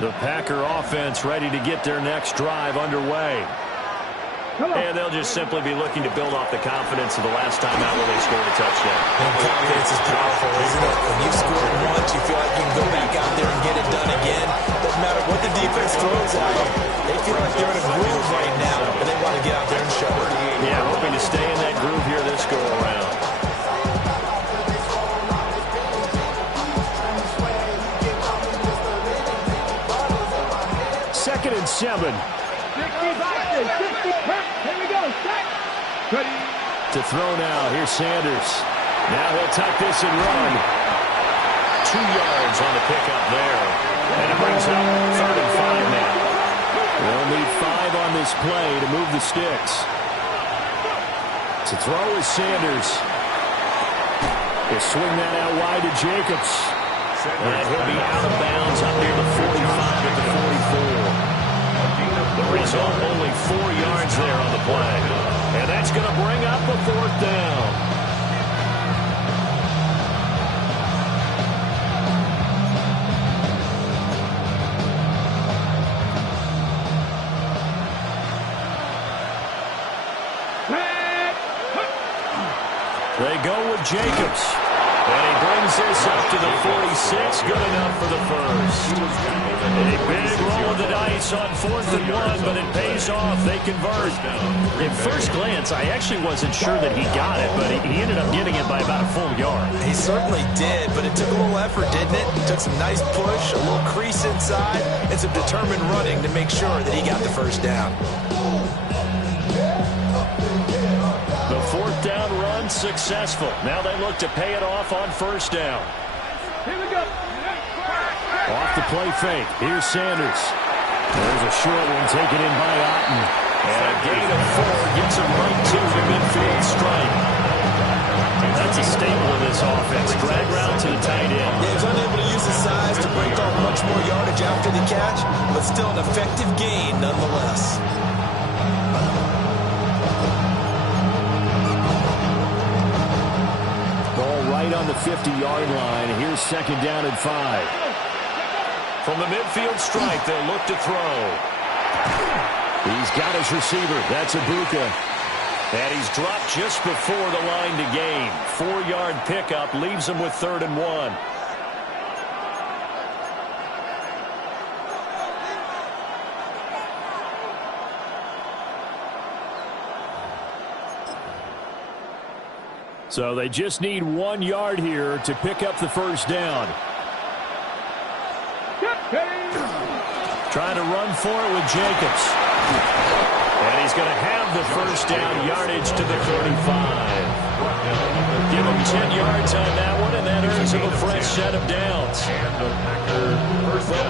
The Packer offense ready to get their next drive underway. And they'll just simply be looking to build off the confidence of the last time out where they scored a touchdown. And confidence is powerful, isn't it? When you score once, you feel like you can go back out there and get it done again. Doesn't matter what the defense throws at you. They feel like they're in a groove right now, and they want to get out there and show it. Yeah, hoping to stay in that groove here this go-around. Second and 7. Here we go. Ready. To throw now. Here's Sanders. Now he'll tuck this and run. 2 yards on the pickup there. And it brings up 3rd and 5 now. They'll need 5 on this play to move the sticks. To throw is Sanders. He'll swing that out wide to Jacobs. And he'll be out of bounds up near the 45 at the 44. The result, only 4 yards there on the play. And that's going to bring up a 4th down. They go with Jacobs. And he brings this up to the 46. Good enough for the first. A big roll of the dice on 4th and 1, but it pays off. They convert. At first glance, I actually wasn't sure that he got it, but he ended up getting it by about a full yard. He certainly did, but it took a little effort, didn't it? It took some nice push, a little crease inside, and some determined running to make sure that he got the first down. The 4th down run successful. Now they look to pay it off on 1st down. Here we go. Off the play fake. Here's Sanders. There's a short one taken in by Otten. And a gain of 4 gets him right to the midfield strike. That's a staple of this offense. Drag route to the tight end. Yeah, he was unable to use his size to break off much more yardage after the catch, but still an effective gain nonetheless. Ball right on the 50-yard line. Here's 2nd down and 5. From the midfield stripe, they'll look to throw. He's got his receiver. That's Ibuka. And he's dropped just before the line to gain. 4-yard pickup leaves him with 3rd and 1. So they just need 1 yard here to pick up the first down. Trying to run for it with Jacobs. And he's going to have the first down yardage to the 35. Give him 10 yards on that one, and that earns him a fresh set of downs. Well,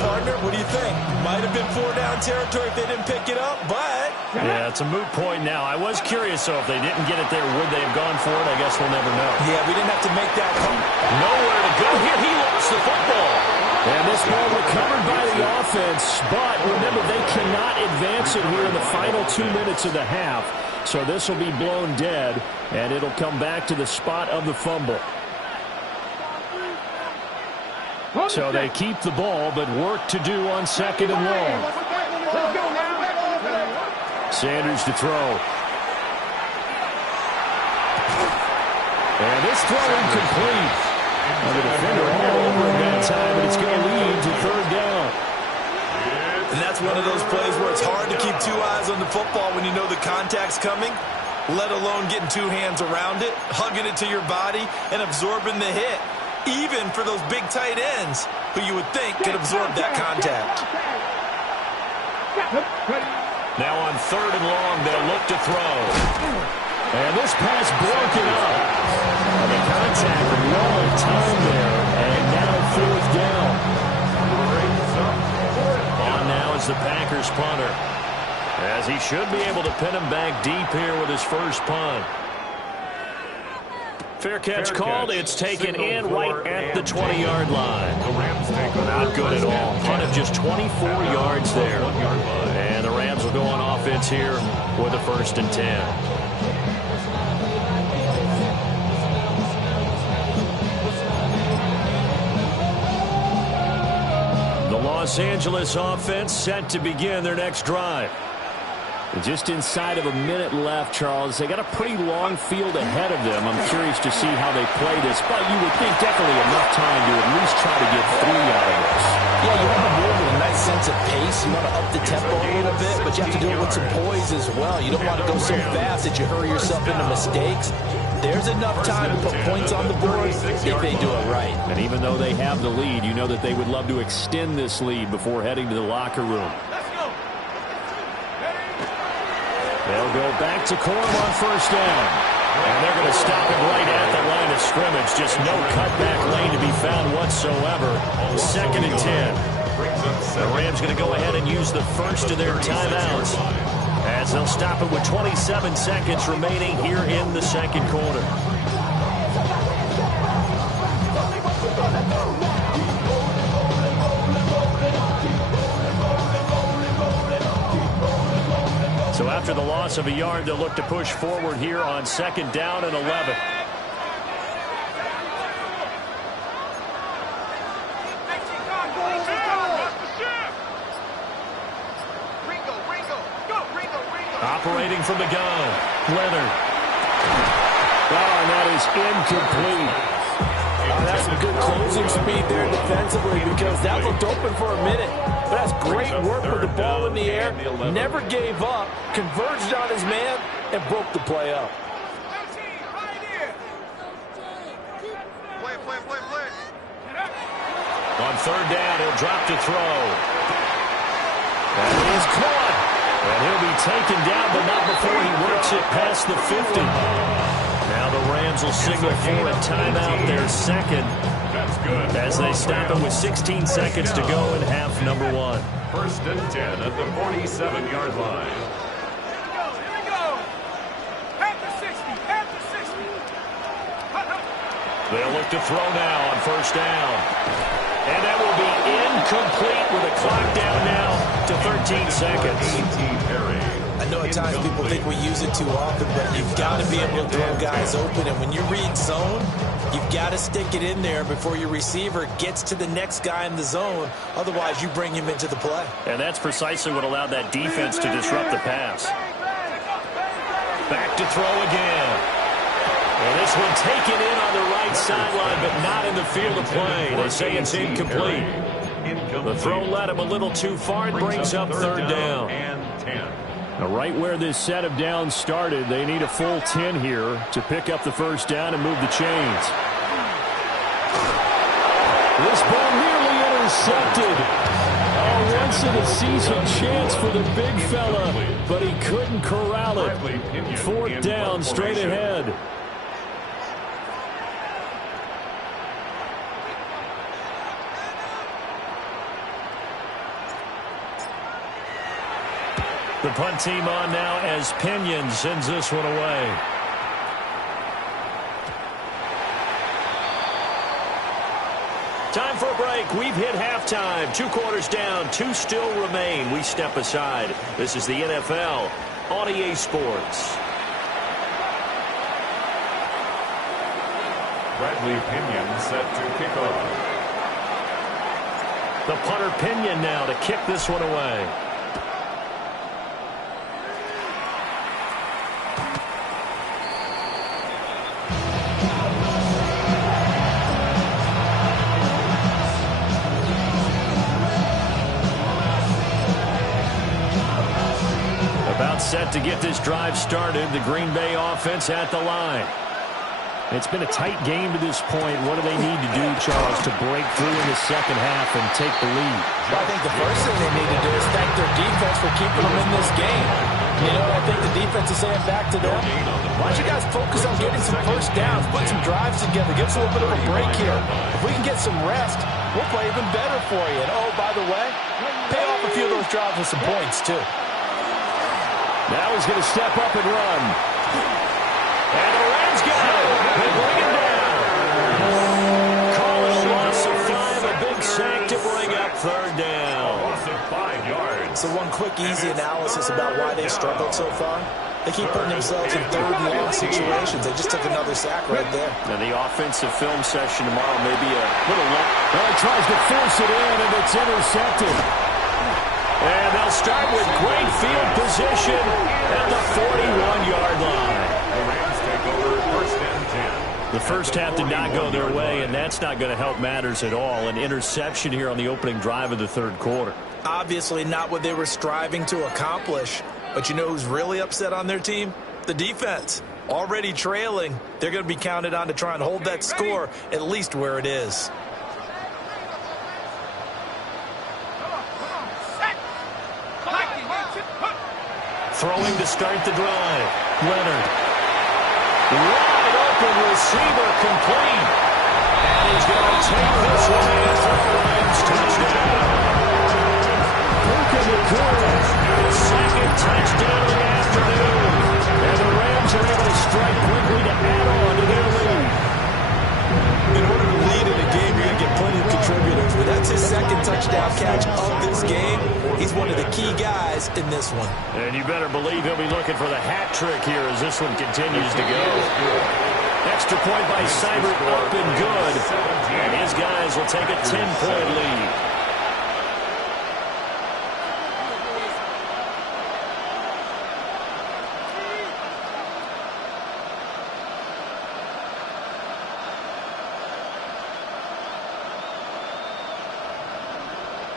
partner, what do you think? Might have been 4-down territory if they didn't pick it up, but... Yeah, it's a moot point now. I was curious, so if they didn't get it there, would they have gone for it? I guess we'll never know. Yeah, we didn't have to make that call. Nowhere to go here. He lost the football. And this ball recovered by the offense, but remember, they cannot advance it here in the final 2 minutes of the half. So this will be blown dead, and it'll come back to the spot of the fumble. So they keep the ball, but work to do on 2nd and long. Sanders to throw. And this throw incomplete. And the defender all over him that time, and it's going to lead to 3rd down. And that's one of those plays where it's hard to keep 2 eyes on the football when you know the contact's coming, let alone getting 2 hands around it, hugging it to your body, and absorbing the hit, even for those big tight ends who you would think could absorb that contact. Now on 3rd and long, they'll look to throw. And this pass broken up. And the contact a long time there, and now 4th down. On now is the Packers punter, as he should be able to pin him back deep here with his first punt. Fair catch called. It's taken in right at the 20-yard line. Not good at all. Punt of just 24 yards there. And the Rams will go on offense here with a 1st and 10. Los Angeles offense set to begin their next drive. Just inside of a minute left, Charles. They got a pretty long field ahead of them. I'm curious to see how they play this, but you would think definitely enough time to at least try to get 3 out of this. Yeah, you want to move with a nice sense of pace. You want to up the tempo a little bit, but you have to do it with some poise as well. You don't want to go so fast that you hurry yourself into mistakes. There's enough time to put points on the board if they do it right. And even though they have the lead, you know that they would love to extend this lead before heading to the locker room. They'll go back to Corum on first down. And they're going to stop it right at the line of scrimmage. Just no cutback lane to be found whatsoever. 2nd and 10. The Rams going to go ahead and use the first of their timeouts, as they'll stop it with 27 seconds remaining here in the second quarter. So after the loss of a yard, they'll look to push forward here on 2nd down and 11. Operating from the gun, Leonard. Oh, and that is incomplete. That's some good closing speed there defensively, because that looked open for a minute. But that's great work with the ball in the air. Never gave up, converged on his man, and broke the play up. On 3rd down, he'll drop to throw. And he is caught. And he'll be taken down, but not before he works it past the 50. Now the Rams will signal for a timeout, their second, as they stop it with 16 seconds to go in half number 1. 1st and 10 at the 47-yard line. They'll look to throw now on 1st down. And that will be incomplete with a clock down now to 13 seconds. I know at times people think we use it too often, but you've got to be able to throw guys open. And when you read zone, you've got to stick it in there before your receiver gets to the next guy in the zone. Otherwise, you bring him into the play. And that's precisely what allowed that defense to disrupt the pass. Back to throw again. And this one taken in on the right sideline, but not in the field of play. They say it's incomplete. The throw led him a little too far and brings up 3rd down. Now, right where this set of downs started, they need a full 10 here to pick up the 1st down and move the chains. This ball nearly intercepted. A once-in-a-season chance for the big fella, but he couldn't corral it. 4th down, straight ahead. The punt team on now as Pinion sends this one away. Time for a break. We've hit halftime. 2 quarters down, 2 still remain. We step aside. This is the NFL on EA Sports. Bradley Pinion set to kick off. The punter Pinion now to kick this one away. Set to get this drive started. The Green Bay offense at the line. It's been a tight game to this point. What do they need to do, Charles, to break through in the second half and take the lead? Well, I think the first thing they need to do is thank their defense for keeping them in this game. You know, I think the defense is saying back to them, why don't you guys focus on getting some 1st downs, put some drives together, give us a little bit of a break here. If we can get some rest, we'll play even better for you. And, oh, by the way, pay off a few of those drives with some points, too. Now he's going to step up and run. And the Rams got it. They bring him down. Call it a loss of 5. A big sack to bring up 3rd down. A loss of 5 yards. So one quick, easy analysis about why they struggled so far. They keep putting themselves in third and long situations. They just took another sack right there. Now the offensive film session tomorrow may be a little long. Well, he tries to force it in, and it's intercepted. And they'll start with great field position at the 41-yard line. The Rams take over first and 10. The first half did not go their way, and that's not going to help matters at all. An interception here on the opening drive of the third quarter. Obviously not what they were striving to accomplish. But you know who's really upset on their team? The defense. Already trailing. They're going to be counted on to try and hold that score at least where it is. Throwing to start the drive. Leonard. Wide open receiver complete. And he's going to take this one in for the Rams touchdown. Second touchdown of the afternoon. And the Rams are able to strike quickly to add on to their lead. In order to lead in a game, you're going to get plenty of contributors. But that's his second touchdown catch of this game. He's one of the key guys in this one. And you better believe he'll be looking for the hat trick here as this one continues to go. Extra point by Seibert up and good. And his guys will take a 10-point lead.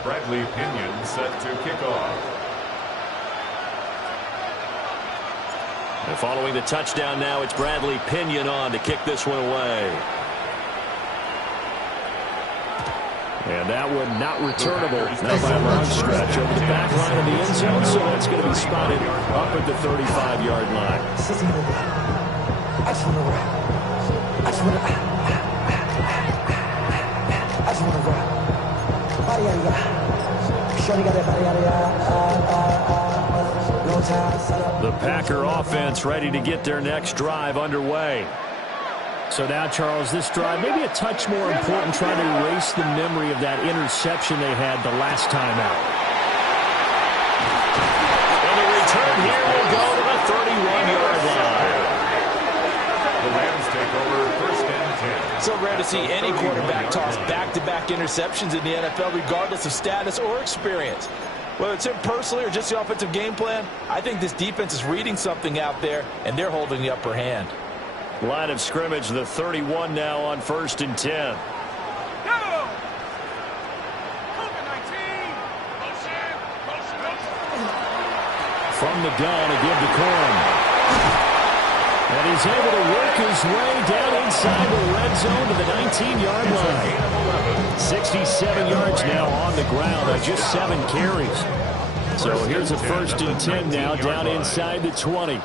Bradley Pinion set to kick off. And following the touchdown now, it's Bradley Pinion on to kick this one away. And that one not returnable. Now by a long stretch over the back line of the end zone, so that's going to be spotted up at the 35-yard line. I just want to rap. The Packer offense ready to get their next drive underway. So now, Charles, this drive maybe a touch more important, trying to erase the memory of that interception they had the last time out. And the return here will go to the 31-yard line. The Rams take over first and 10. So rare to see any quarterback toss back-to-back interceptions in the NFL, regardless of status or experience. Whether it's him personally or just the offensive game plan, I think this defense is reading something out there, and they're holding the upper hand. Line of scrimmage, the 31 now on first and 10. From the gun, a give to Corum. And he's able to work his way down inside the red zone to the 19-yard line. 67 yards now on the ground on just 7 carries. So here's a first and 10 now down inside the 20.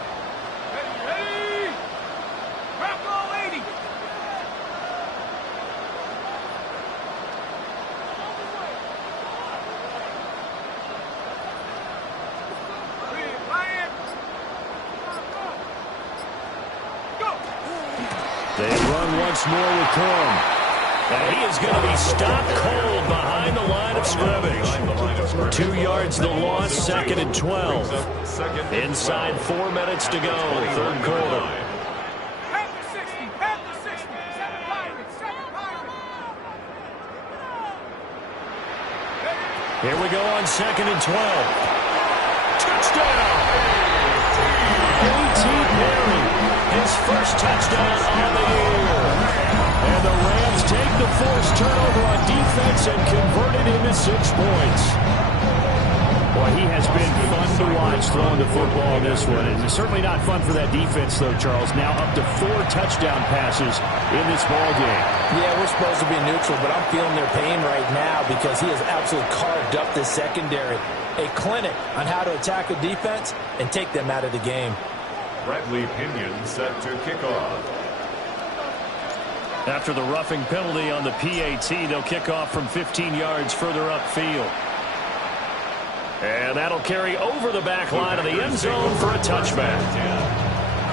They run once more with Corum. And he is going to be stopped cold behind the line of scrimmage. 2 yards the loss, second and 12. Inside 4 minutes to go, third quarter. Here we go on second and 12. Touchdown! A.T. Perry, his first touchdown on the year. And the Rams take the forced turnover on defense and convert it into 6 points. Boy, he has been fun to watch throwing the football in this one. It's certainly not fun for that defense, though, Charles. Now up to 4 touchdown passes in this ball game. Yeah, we're supposed to be neutral, but I'm feeling their pain right now because he has absolutely carved up this secondary. A clinic on how to attack a defense and take them out of the game. Bradley Pinion set to kick off. After the roughing penalty on the PAT, they'll kick off from 15 yards further upfield. And that'll carry over the back line of the end zone for a touchback.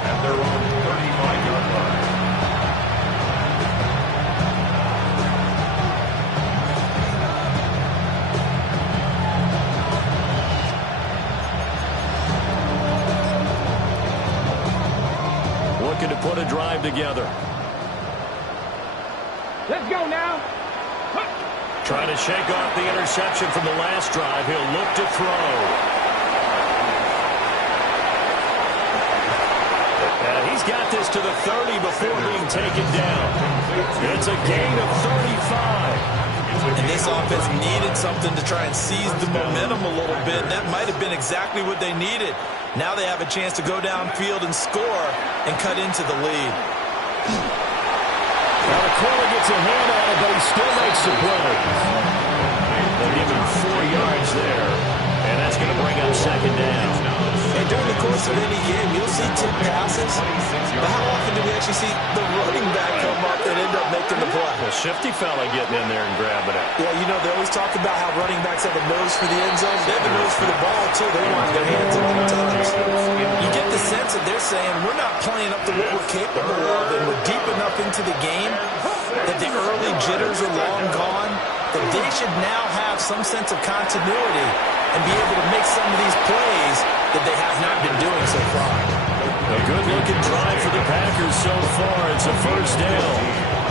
At their own 35-yard line. drive together. Let's go now. Trying to shake off the interception from the last drive. He'll look to throw. And he's got this to the 30 before being taken down. It's a gain of 35. And this offense needed something to try and seize the momentum a little bit. And that might have been exactly what they needed. Now they have a chance to go downfield and score and cut into the lead. Now the corner gets a hand on it, but he still makes the play. They'll give him 4 yards there. And that's going to bring up second down. And during the course of any game, you'll see tip passes. But how often do we actually see the running back come up and end up making the play? A shifty fella getting in there and grabbing it. Yeah, you know, they always talk about how running backs have a nose for the end zone. They have a nose for the ball, too. They want their hands in all times. You get the sense that they're saying, we're not playing up to what we're capable of, and we're deep enough into the game that the early jitters are long gone, that they should now have some sense of continuity and be able to make some of these plays that they have not been doing so far. A good-looking drive for the Packers so far. It's a first down.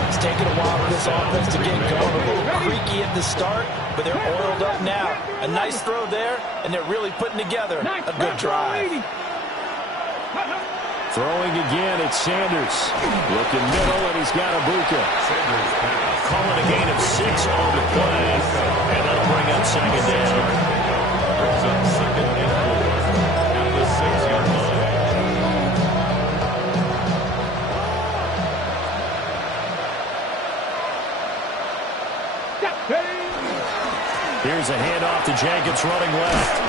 It's taken a while for this offense to get going. A little creaky at the start, but they're oiled up now. A nice throw there, and they're really putting together a good drive. Throwing again, it's Sanders. Looking middle, and he's got Ibuka. Calling a gain of 6 on the play. And that'll bring up second down. Brings up second and 4 at the 6-yard line. Here's a handoff to Jacobs running left.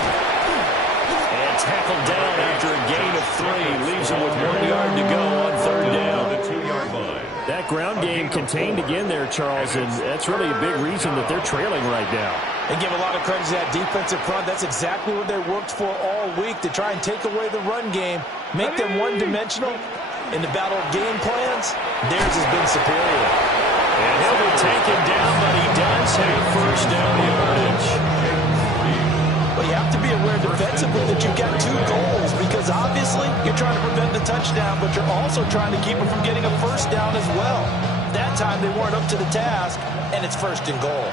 And tackled down after a gain of 3. Leaves him with 1 yard to go on third down. The 2-yard line. That ground game contained again there, Charles, and that's really a big reason that they're trailing right now. They give a lot of credit to that defensive front. That's exactly what they worked for all week, to try and take away the run game, make them one-dimensional. In the battle of game plans, theirs has been superior. And he'll be taken down, but he does have first down yardage. But you have to be aware defensively that you've got 2 goals, because obviously you're trying to prevent the touchdown, but you're also trying to keep them from getting a first down as well. That time they weren't up to the task, and it's first and goal.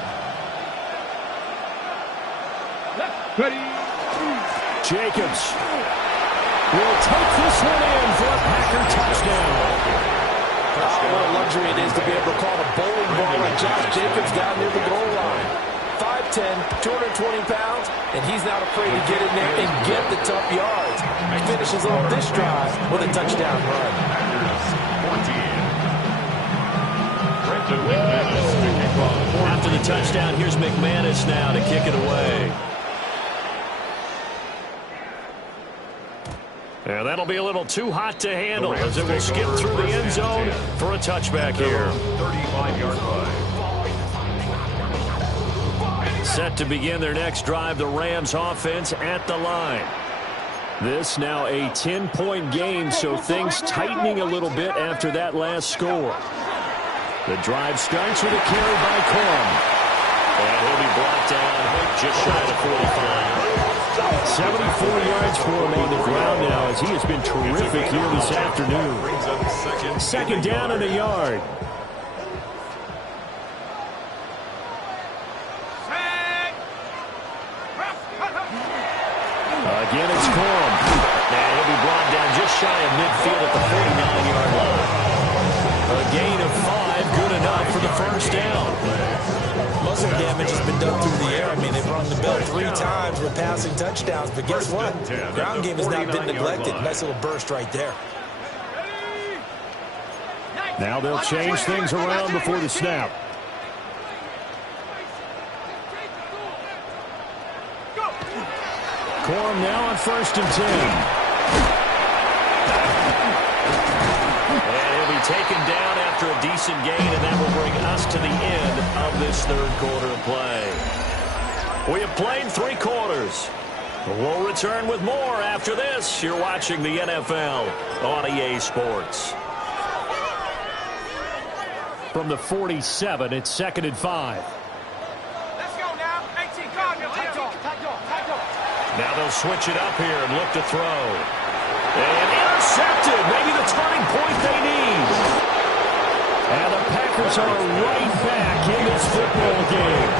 Ready. Jacobs will take this one in for a Packer touchdown. What a luxury it is to be able to call a bowling ball like Josh Jacobs down near the goal line. 5'10", 220 pounds, and he's not afraid to get in there and get the tough yards. He finishes off this drive with a touchdown run. After the touchdown, here's McManus now to kick it away. And that'll be a little too hot to handle as it will skip through the end zone for a touchback here. 35-yard line. Set to begin their next drive, the Rams offense at the line. This now a 10-point game, so things tightening a little bit after that last score. The drive starts with a carry by Corum. And he'll be brought down just shy of 45. 74 yards for him on the ground now, as he has been terrific here this afternoon. Second down and a yard. Again, it's Corum. And he'll be brought down just shy of midfield at the 49-yard line. A gain of 5, good enough for the first down. Muscle damage has been done through the air. I mean, they've rung the bell 3 times with passing touchdowns, but guess what? Ground game has not been neglected. Nice little burst right there. Now they'll change things around before the snap. Corum now on 1st and 10. And he'll be taken down after a decent gain, and that will bring us to the end of this third quarter of play. We have played 3 quarters. We'll return with more after this. You're watching the NFL on EA Sports. From the 47, it's 2nd and 5. Let's go now. 18, Cardinal. Take off. Now they'll switch it up here and look to throw. And intercepted. Maybe the turning point they need. And the Packers are right back in this football game.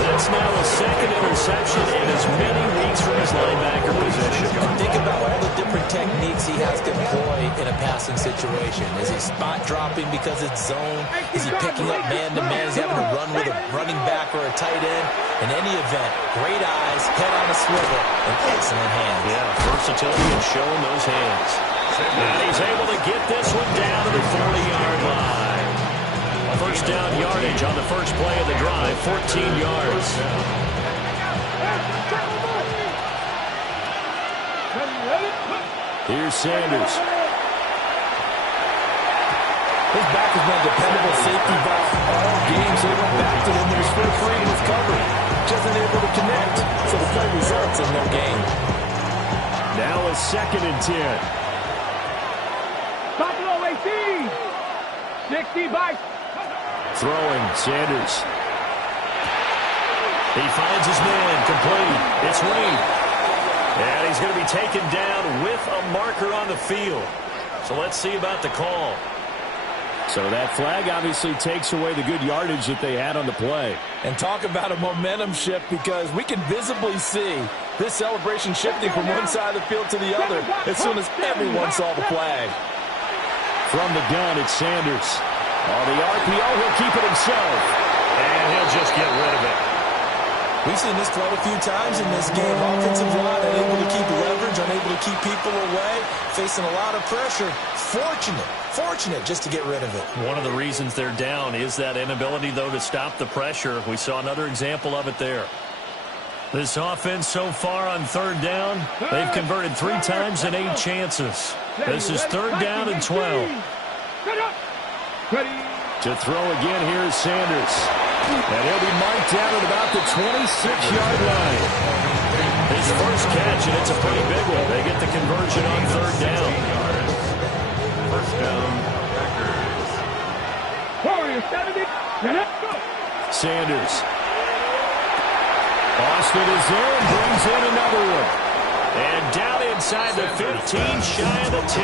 That's now a second interception in as many weeks from his linebacker position. Think about all the different techniques he has to employ in a passing situation. Is he spot dropping because it's zone? Is he picking up man-to-man? Is he having to run with a running back or a tight end? In any event, great eyes, head on a swivel, and excellent hands. Yeah, versatility and showing those hands. And he's able to get this one down to the 40-yard line. First down yardage on the first play of the drive, 14 yards. Here's Sanders. His back has been a dependable safety valve all game, so he went back to him. He was free in his coverage. Just unable to connect, so the play results in no gain. Now a 2nd and 10. Buffalo 18. 60 by. Throwing, Sanders. He finds his man, complete. It's Reed. And he's going to be taken down with a marker on the field. So let's see about the call. So that flag obviously takes away the good yardage that they had on the play. And talk about a momentum shift, because we can visibly see this celebration shifting from one side of the field to the other as soon as everyone saw the flag. From the gun, it's Sanders. On the RPO, he'll keep it himself. And he'll just get rid of it. We've seen this quite a few times in this game. Offensive line unable to keep leverage, unable to keep people away, facing a lot of pressure. Fortunate just to get rid of it. One of the reasons they're down is that inability, though, to stop the pressure. We saw another example of it there. This offense so far on 3rd down, they've converted 3 times in 8 chances. This is 3rd down and 12. To throw again, here's Sanders. And he'll be marked down at about the 26-yard line. His first catch, and it's a pretty big one. They get the conversion on 3rd down. First down, Packers. Sanders. Austin is there and brings in another one. And down inside the 15, shy of the 10.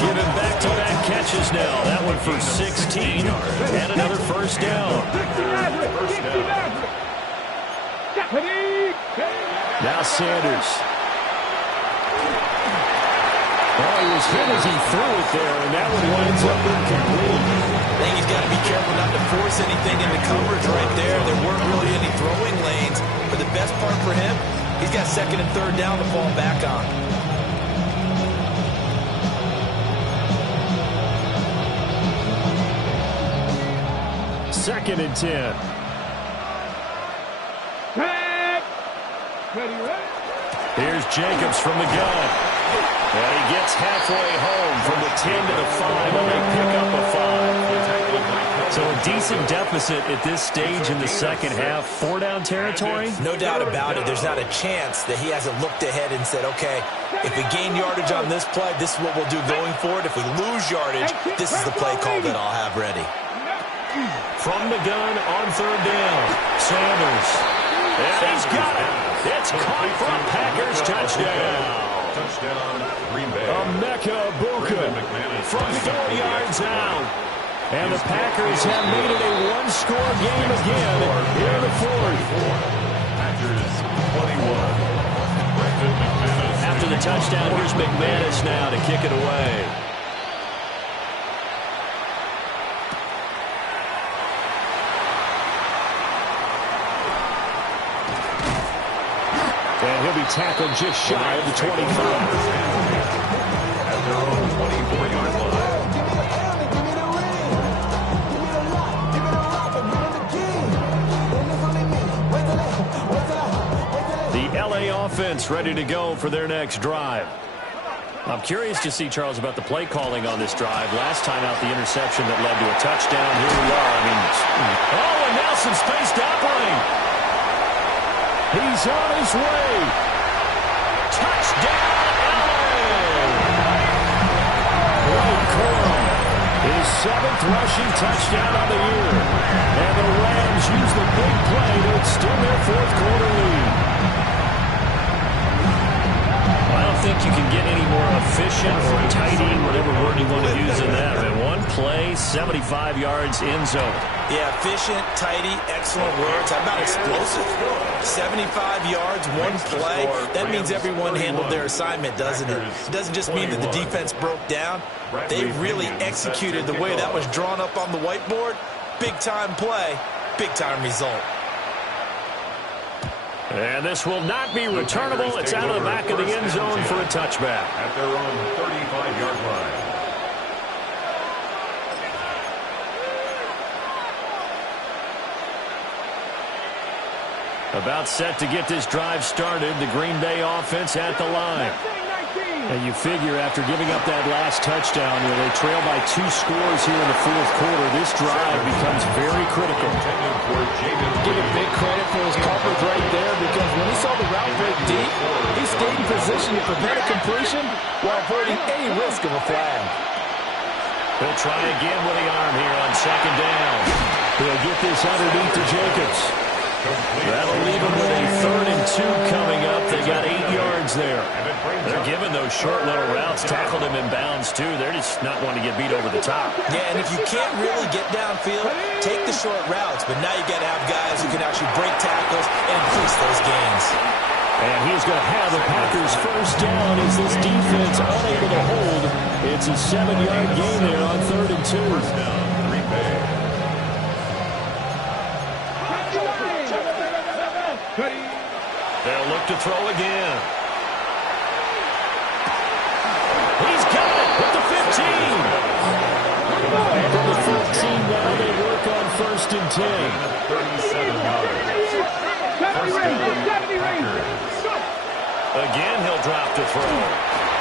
Giving back-to-back catches now. That one for 16. And another first down. Now Sanders. Oh, he was hit as he threw it there, and that one winds up incomplete. I think he's got to be careful not to force anything into coverage right there. There weren't really any throwing lanes. But the best part for him, he's got 2nd and 3rd down to fall back on. Second and 10. Here's Jacobs from the gun. And he gets halfway home from the 10 to the 5, and they pick up a 5. So a decent deficit at this stage in the second half. 4-down territory? No doubt about it. There's not a chance that he hasn't looked ahead and said, okay, if we gain yardage on this play, this is what we'll do going forward. If we lose yardage, this is the play call that I'll have ready. From the gun on 3rd down, Sanders. And he's got it. It's caught for a Packers touchdown. Touchdown, Green Bay. Emeka Buka From 4 yards out. And the Packers have made it a one-score game again here in the 4th. Packers 21. After the touchdown, here's McManus now to kick it away. And he'll be tackled just shy of the 25. At their own 24-yard line. The LA offense ready to go for their next drive. I'm curious to see, Charles, about the play calling on this drive. Last time out, the interception that led to a touchdown. Here we are. Oh, and now some space to operate. He's on his way. Touchdown, LA! Blake Corum, his 7th rushing touchdown of the year. And the Rams use the big play to extend their 4th quarter lead. Well, think you can get any more efficient or tidy, whatever word you want to use in that. And one play, 75 yards in zone. Yeah, efficient, tidy, excellent words. How about explosive? 75 yards, one play. That means everyone handled their assignment, doesn't it? It doesn't just mean that the defense broke down. They really executed the way that was drawn up on the whiteboard. Big-time play, big-time result. And this will not be returnable. It's out of the back of the end zone for a touchback. At their own 35-yard line. About set to get this drive started. The Green Bay offense at the line. And you figure after giving up that last touchdown, they trail by 2 scores here in the fourth quarter. This drive becomes very critical. Give him big credit for his coverage right there, because when he saw the route break deep, he stayed in position to prevent a completion while avoiding any risk of a flag. He'll try again with the arm here on second down. He'll get this underneath to Jacobs. That'll leave him with a 3rd and 2 coming up. They got 8 yards there. They're giving those short little routes, tackled him in bounds too. They're just not wanting to get beat over the top. Yeah, and if you can't really get downfield, take the short routes. But now you got to have guys who can actually break tackles and increase those gains. And he's going to have the Packers first down as this defense unable to hold. It's a 7-yard gain there on 3rd and 2. They'll look to throw again. He's got it with the 15. From the 14 now, they work on 1st and 10. 37 yards. Again, he'll drop to throw.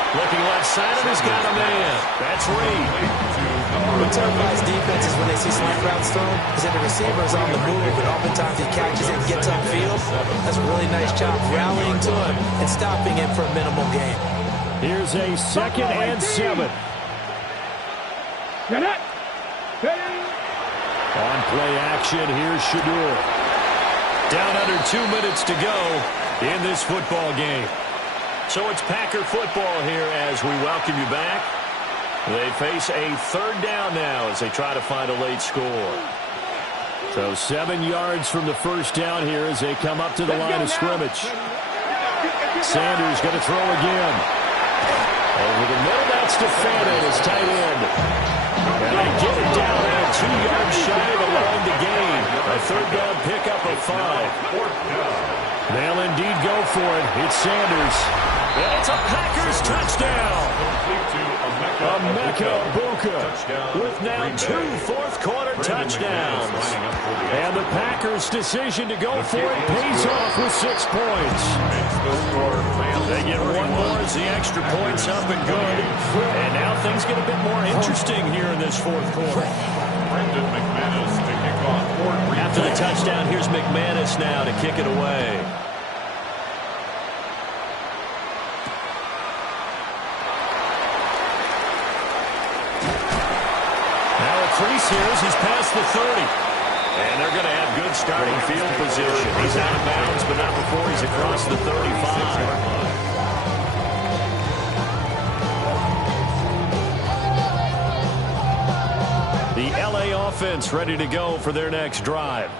Looking left side of he's got a man. That's Reed. What terrifies defenses when they see slant routes thrown is that the receiver is on the move, and oftentimes he catches it and gets upfield. That's a really nice job rallying to him and stopping him for a minimal gain. Here's a 2nd and 7. On play action, here's Shadur. Down under 2 minutes to go in this football game. So it's Packer football here as we welcome you back. They face a 3rd down now as they try to find a late score. So 7 yards from the first down here as they come up to the line of scrimmage. Sanders going to throw again. Over the middle, that's Stefanik, his tight end. And they get it down there 2 yards shy of the line to gain. A 3rd down pickup of 5. They'll indeed go for it. It's Sanders. And it's a Packers touchdown. Emeka Egbuka with now 2 fourth-quarter touchdowns. And the Packers' decision to go for it pays off with 6 points. They get one more as the extra points up and good. And now things get a bit more interesting here in this fourth quarter. After the touchdown, here's McManus now to kick it away. Crease here as he's past the 30. And they're going to have good starting field position. He's out of bounds, but not before he's across the 35. The LA offense ready to go for their next drive.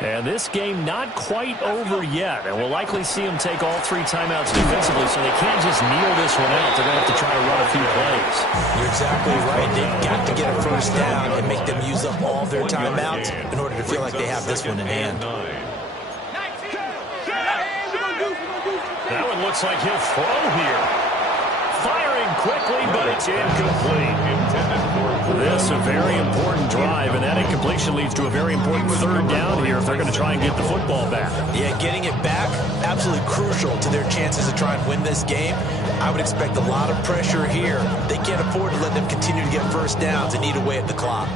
And this game not quite over yet. And we'll likely see them take all 3 timeouts defensively, so they can't just kneel this one out. They're going to have to try to run a few plays. You're exactly right. They've got to get a first down and make them use up all their timeouts in order to feel like they have this one in hand. That one looks like he'll throw here. Firing quickly, but it's incomplete. This a very important drive, and that incompletion leads to a very important 3rd down here if they're going to try and get the football back. Yeah, getting it back, absolutely crucial to their chances to try and win this game. I would expect a lot of pressure here. They can't afford to let them continue to get first downs and eat away at the clock.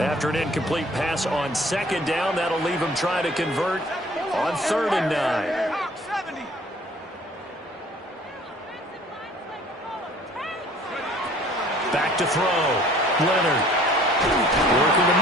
After an incomplete pass on 2nd down, that'll leave them trying to convert on 3rd and 9. Back to throw. Leonard. Working the